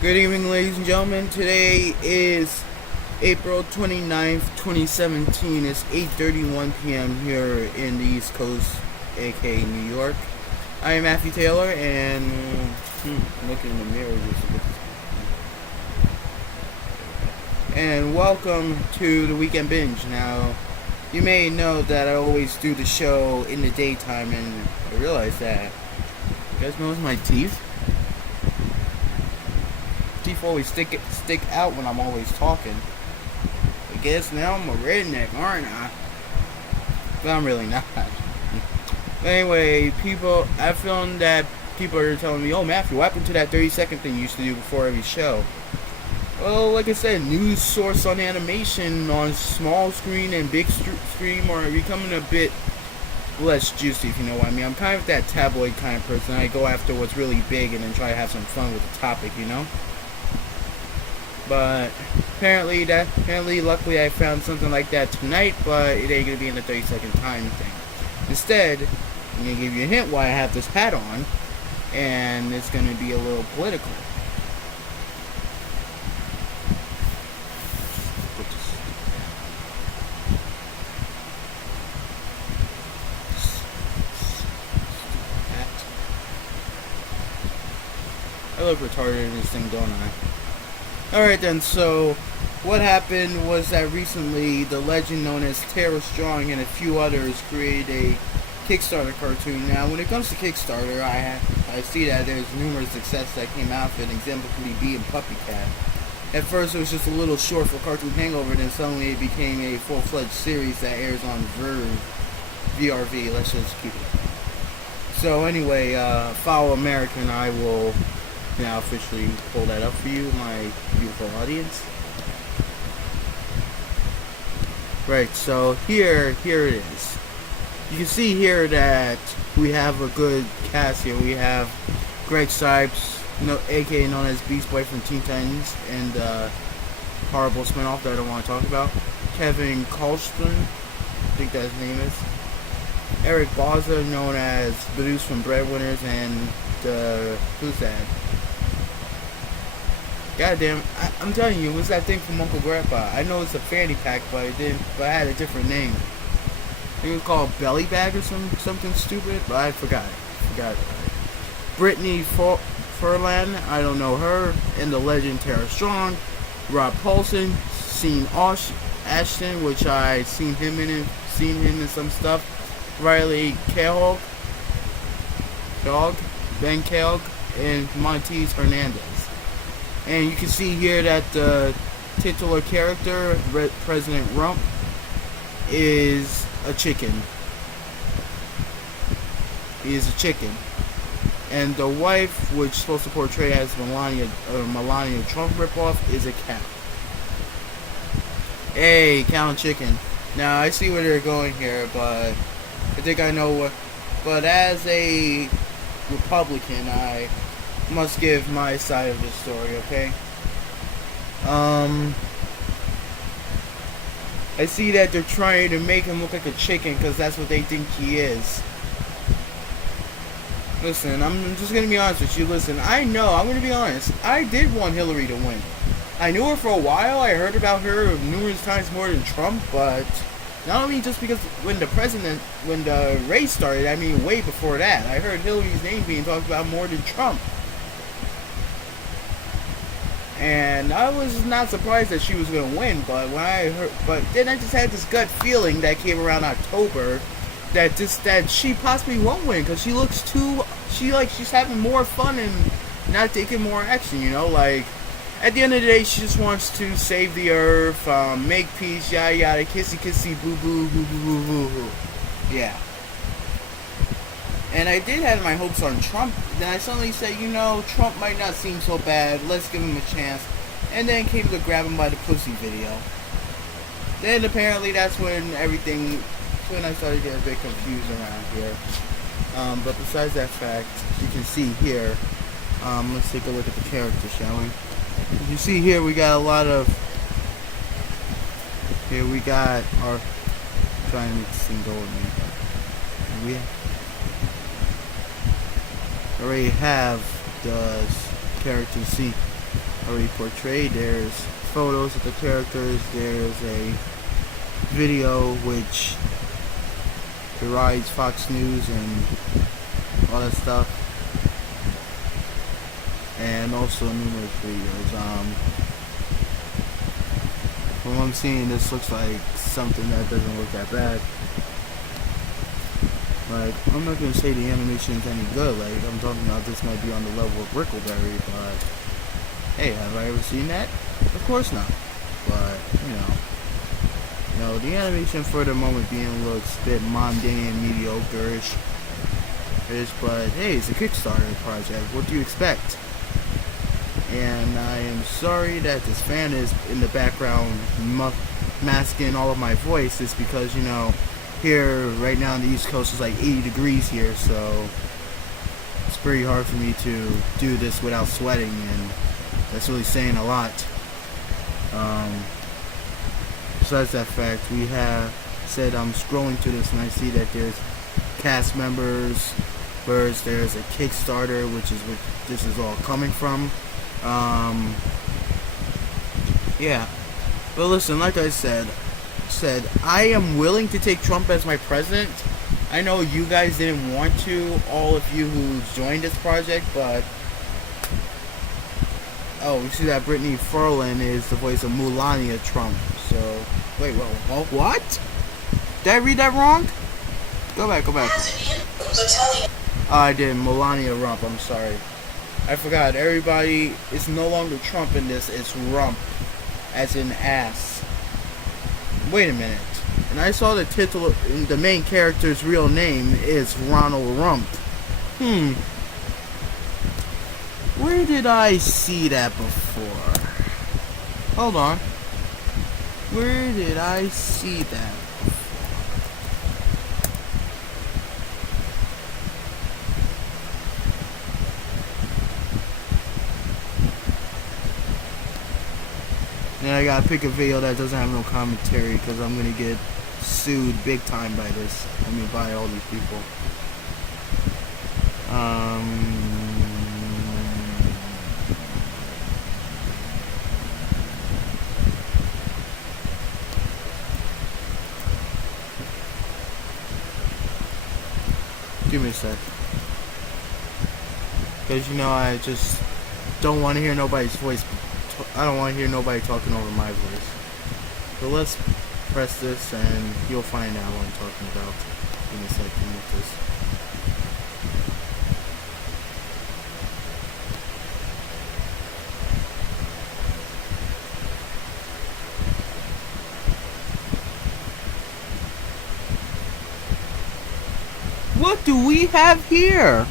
Good evening, ladies and gentlemen. Today is April 29th, 2017. It's 8:31 p.m. here in the East Coast, aka New York. I am Matthew Taylor, and I'm looking in the mirror just a bit. And welcome to the Weekend Binge. Now, you may know that I always do the show in the daytime, and I realized that. You guys notice my teeth? Teeth always stick out when I'm always talking. I guess now I'm a redneck, aren't I? But I'm really not. But anyway, I found that people are telling me, "Oh, Matthew, what happened to that 30-second thing you used to do before every show?" Well, like I said, news source on animation on small screen and big screen are becoming a bit less juicy, if you know what I mean. I'm kind of that tabloid kind of person. I go after what's really big and then try to have some fun with the topic, you know? But apparently, luckily, I found something like that tonight, but it ain't gonna be in the 30-second time thing. Instead, I'm gonna give you a hint why I have this hat on, and it's gonna be a little political. I look retarded in this thing, don't I? Alright then, so what happened was that recently the legend known as Tara Strong and a few others created a Kickstarter cartoon. Now when it comes to Kickstarter, I see that there's numerous success that came out of it. An example could be Bee and Puppy Cat. At first it was just a little short for Cartoon Hangover, then suddenly it became a full-fledged series that airs on VRV, let's just keep it. So anyway, FOWL American, I will now officially pull that up for you, my beautiful audience. Right, so here it is. You can see here that we have a good cast here. We have Greg Sipes, aka known as Beast Boy from Teen Titans, and horrible spinoff that I don't want to talk about. Kevin Kallstrom, I think that his name is. Eric Bauza, known as Badooz from Breadwinners, and who's that? Goddamn, I'm telling you, it was that thing from Uncle Grandpa. I know it's a fanny pack, but it had a different name. I think it was called Belly Bag or something stupid, but I forgot it. Brittany Furlan, I don't know her, and the legend Tara Strong. Rob Paulson, seen Ashton, which I seen him in some stuff. Riley Keogh, Ben Keogh, and Montez Hernandez. And you can see here that the titular character, President Rump, is a chicken. He is a chicken. And the wife, which is supposed to portray as Melania Trump ripoff, is a cow. Hey, cow and chicken. Now, I see where they're going here, but I think I know what. But as a Republican, I must give my side of the story, okay? I see that they're trying to make him look like a chicken because that's what they think he is. Listen, I'm just gonna be honest with you. Listen, I'm gonna be honest. I did want Hillary to win. I knew her for a while. I heard about her numerous times more than Trump, but not only just because when the race started, I mean way before that. I heard Hillary's name being talked about more than Trump. And I was not surprised that she was going to win, but then I just had this gut feeling that came around October that she possibly won't win because she looks she's having more fun and not taking more action, like at the end of the day she just wants to save the earth, make peace, yada yada, kissy kissy, boo boo boo boo boo boo boo. Yeah. And I did have my hopes on Trump. Then I suddenly said, Trump might not seem so bad. Let's give him a chance. And then came to grab him by the pussy video. Then apparently that's when I started getting a bit confused around here. But besides that fact, you can see here. Let's take a look at the character, shall we? You see here we got a lot of. Here we got our. Trying to make this thing go with me. Already have the character. See, already portrayed. There's photos of the characters. There's a video which derides Fox News and all that stuff, and also numerous videos. From what I'm seeing, this looks like something that doesn't look that bad. Like, I'm not gonna say the animation's any good. Like, I'm talking about this might be on the level of Brickleberry, but hey, have I ever seen that? Of course not. But the animation for the moment being looks a bit mundane, mediocre-ish. But hey, it's a Kickstarter project. What do you expect? And I am sorry that this fan is in the background masking all of my voice. It's because, here right now on the East Coast is like 80 degrees here, so it's pretty hard for me to do this without sweating, and that's really saying a lot. Besides that fact, we have said I'm scrolling through this and I see that there's cast members, there's a Kickstarter, which is what this is all coming from. Yeah, but listen, like I said, I am willing to take Trump as my president. I know you guys didn't want to, all of you who joined this project, but we see that Brittany Ferlin is the voice of Melania Trump. So wait, what? Did I read that wrong? Go back. I did. Melania Rump. I'm sorry. I forgot. Everybody, it's no longer Trump in this. It's Rump, as in ass. Wait a minute. And I saw the main character's real name is Ronald Rump. Where did I see that before? Hold on. Where did I see that? And I gotta pick a video that doesn't have no commentary because I'm gonna get sued big time by this. By all these people. Give me a sec. Because I just don't want to hear nobody's voice. I don't want to hear nobody talking over my voice. So let's press this and you'll find out what I'm talking about. Give me a second with this. What do we have here?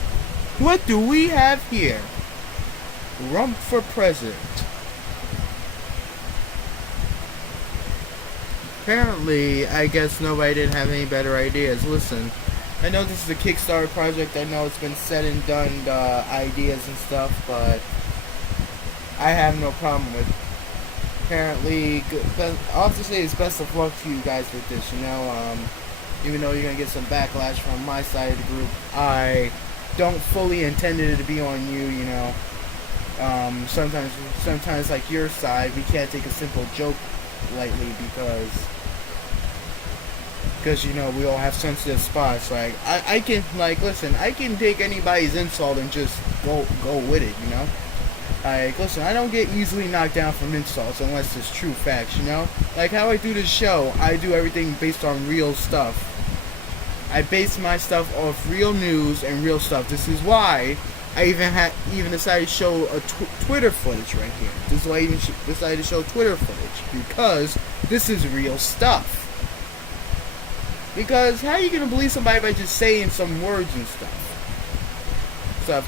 What do we have here? Rump for president. Apparently, I guess nobody didn't have any better ideas. Listen, I know this is a Kickstarter project. I know it's been said and done, the ideas and stuff, but I have no problem with it. Apparently, I'll have to say it's best of luck to you guys with this, even though you're going to get some backlash from my side of the group. I don't fully intend it to be on you, Sometimes like your side, we can't take a simple joke lightly because we all have sensitive spots. Like, I can, listen, I can take anybody's insult and just go with it, Like, listen, I don't get easily knocked down from insults unless it's true facts, Like how I do this show, I do everything based on real stuff. I base my stuff off real news and real stuff. This is why I even decided to show a Twitter footage right here. This is why I even decided to show Twitter footage, because this is real stuff. Because how are you going to believe somebody by just saying some words and stuff?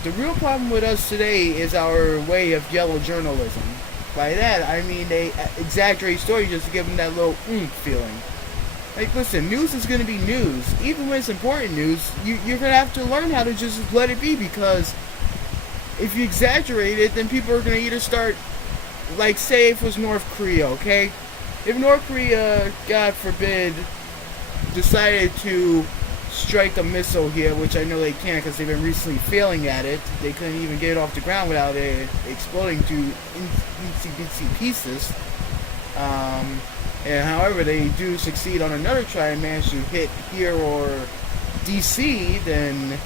The real problem with us today is our way of yellow journalism. By that, I mean they exaggerate stories just to give them that little feeling. Like, listen, news is going to be news. Even when it's important news, you're going to have to learn how to just let it be, because if you exaggerate it, then people are going to either start, like, say if it was North Korea, okay? If North Korea, God forbid, decided to strike a missile here, which I know they can't because they've been recently failing at it. They couldn't even get it off the ground without it exploding to itsy-bitsy pieces. And however they do succeed on another try and manage to hit here or DC, then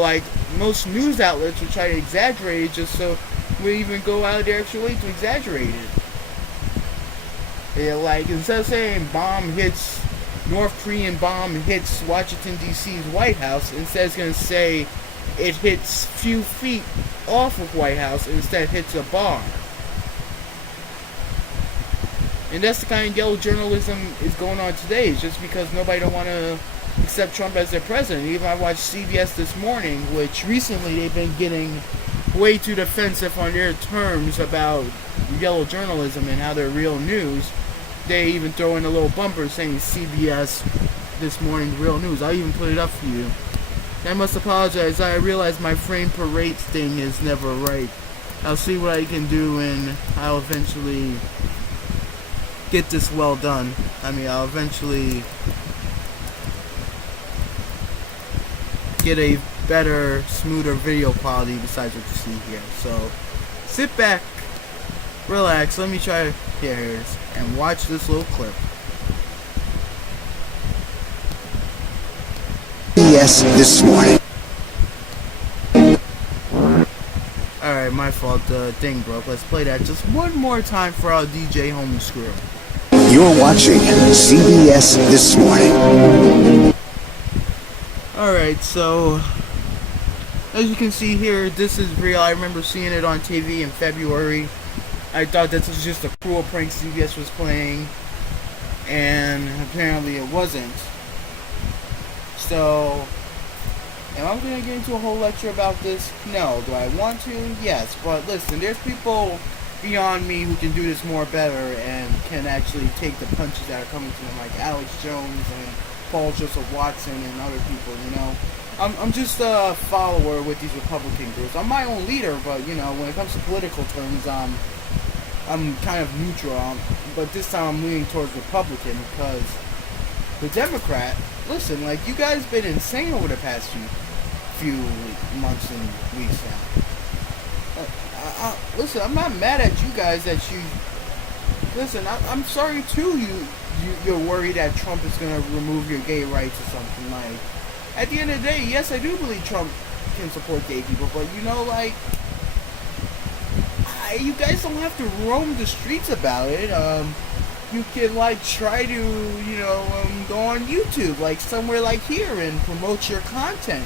like most news outlets will try to exaggerate it just so we even go out of their extra way to exaggerate it. Yeah, like instead of saying North Korean bomb hits Washington D.C.'s White House, instead it's gonna say it hits few feet off of White House, instead hits a bar. And that's the kind of yellow journalism is going on today. It's just because nobody don't want to accept Trump as their president. Even I watched CBS this morning, which recently they've been getting way too defensive on their terms about yellow journalism and how they're real news. They even throw in a little bumper saying CBS this morning real news. I even put it up for you. I must apologize. I realize my frame per rate thing is never right. I'll see what I can do and I'll eventually get this well done. I'll eventually get a better, smoother video quality besides what you see here. So sit back, relax, let me try to, here it is, and watch this little clip. Yes, this morning. Alright, my fault, the thing broke. Let's play that just one more time for our DJ Homie Screw. You're watching CBS This Morning. Alright, so as you can see here, this is real. I remember seeing it on TV in February. I thought this was just a cruel prank CBS was playing, and apparently it wasn't. So, am I going to get into a whole lecture about this? No. Do I want to? Yes. But listen, there's people beyond me who can do this more better and can actually take the punches that are coming to them, like Alex Jones and Paul Joseph Watson and other people, I'm just a follower with these Republican groups. I'm my own leader, but, when it comes to political terms, I'm kind of neutral. But this time I'm leaning towards Republican because the Democrat, listen, like, you guys been insane over the past few months and weeks now. Listen, I'm not mad at you guys that you... Listen, I'm sorry, too, you're worried that Trump is going to remove your gay rights or something. Like, at the end of the day, yes, I do believe Trump can support gay people, but, you guys don't have to roam the streets about it. You can, try to, go on YouTube, somewhere like here and promote your content.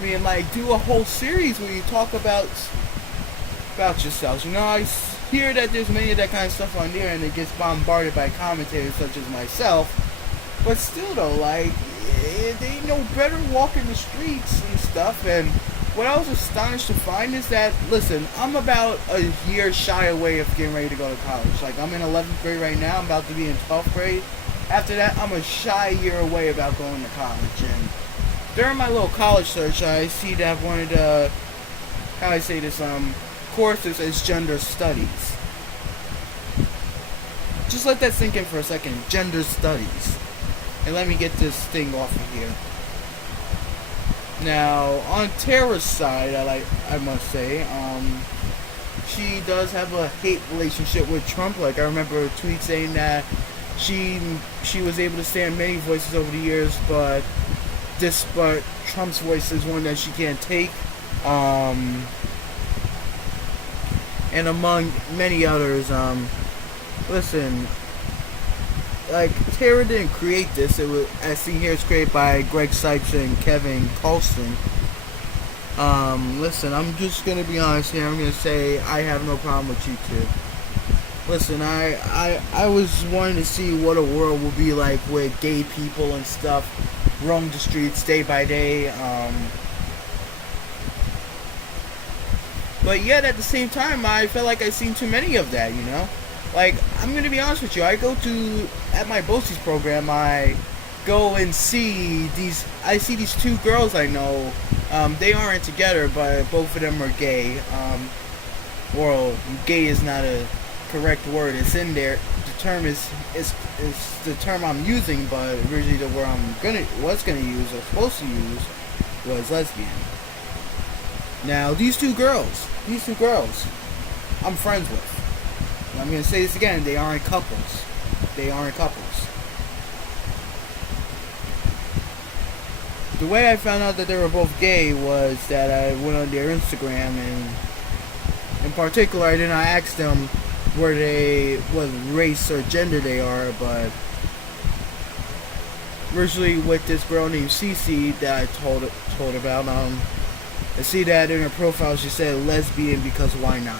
Do a whole series where you talk about yourselves. I hear that there's many of that kind of stuff on there and it gets bombarded by commentators such as myself. But still, though, they know better walking the streets and stuff. And what I was astonished to find is that, listen, I'm about a year shy away of getting ready to go to college. I'm in 11th grade right now. I'm about to be in 12th grade. After that, I'm a shy year away about going to college. And during my little college search, I see that one of the, courses is gender studies. Just let that sink in for a second. Gender studies. And let me get this thing off of here. Now, on Tara's side, I must say, she does have a hate relationship with Trump. I remember a tweet saying that she was able to stand many voices over the years, but Trump's voice is one that she can't take. And among many others, listen, Tara didn't create this. It was, as seen here, it's created by Greg Sipes and Kevin Colston. Listen, I'm just gonna be honest here. I'm gonna say I have no problem with you two. Listen, I was wanting to see what a world would be like with gay people and stuff roam the streets day by day. But yet, at the same time, I felt like I've seen too many of that, I'm going to be honest with you. At my BOCES program, I go and see these two girls I know. They aren't together, but both of them are gay. Well, gay is not a correct word. It's in there. The term is the term I'm using, but originally the word was gonna use or supposed to use was lesbian. Now these two girls, I'm friends with. And I'm gonna say this again: they aren't couples. They aren't couples. The way I found out that they were both gay was that I went on their Instagram, and in particular, I did not ask them what race or gender they are, but originally with this girl named Cece that I told about, I see that in her profile she said lesbian because why not?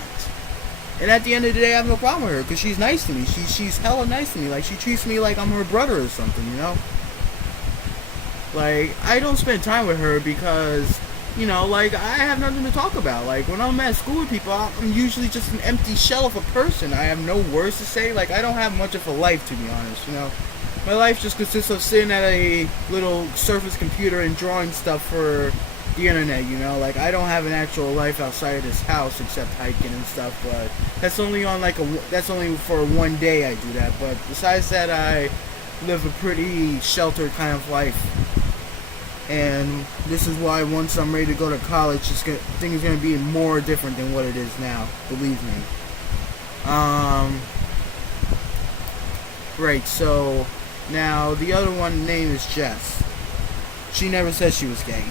And at the end of the day, I have no problem with her because she's nice to me. She's hella nice to me. Like, she treats me like I'm her brother or something, you know? Like, I don't spend time with her because, you know, like, I have nothing to talk about. Like, when I'm at school with people, I'm usually just an empty shell of a person. I have no words to say. Like, I don't have much of a life, to be honest, you know? My life just consists of sitting at a little Surface computer and drawing stuff for the internet, you know? Like, I don't have an actual life outside of this house except hiking and stuff, but that's only on, like, that's only for one day I do that. But besides that, I live a pretty sheltered kind of life. And this is why once I'm ready to go to college, things are going to be more different than what it is now. Believe me. Right, so now the other one name is Jess. She never said she was gay.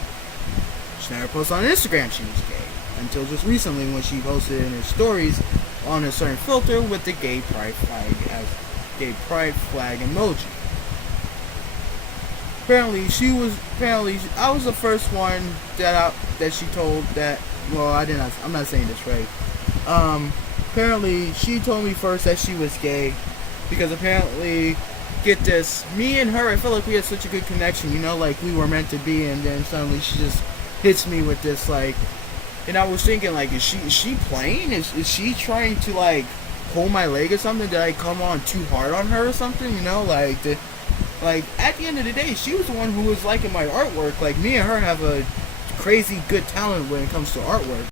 She never posted on Instagram she was gay. Until just recently when she posted in her stories on a certain filter with the gay pride flag emoji. Apparently, I was the first one that she told that. Well, I'm not saying this right. Apparently, she told me first that she was gay because apparently, get this, me and her, I felt like we had such a good connection. You know, like we were meant to be, and then suddenly she just hits me with this like. And I was thinking, like, is she playing? Is she trying to like pull my leg or something? Did I come on too hard on her or something? You know, like. Like, at the end of the day, she was the one who was liking my artwork. Like, me and her have a crazy good talent when it comes to artwork.